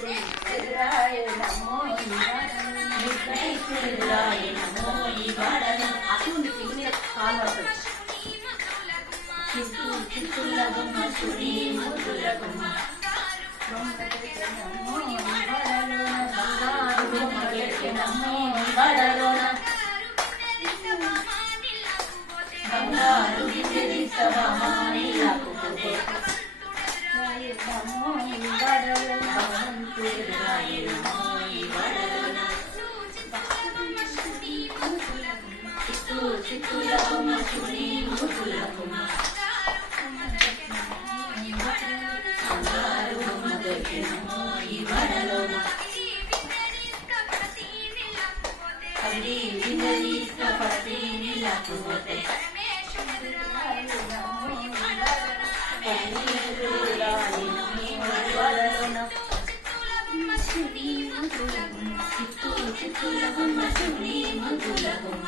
వెంకటేశ్వరాయ నమో వెంకటేశ్వరాయ నమో ఈ వాడలో అటువంటి శివుని మీద కాలు పడుతుంది. చిత్తు చిత్తుల గుమ్మ సుడి ముద్దుల గుమ్మ నమో ఈ వాడలో బంగారు బొమ్మ వెలికి నమో ఈ వాడలోన బంగారు గిరిస్తవామాని లాక్కుపోతే నమో ఈ వాడలో భగవంతురాయ నమో ఈ వాడలోన చిత్తు చిత్తుల గుమ్మ సుడి ముద్దుల గుమ్మ బంగారు బొమ్మ వెలికి నమో ఈ వాడలోన కవిడి విందీస్తపతి నీలాక్కుపోతే చిత్తు చిత్తుల గుమ్మ సుడి ముద్దుల గుమ్మ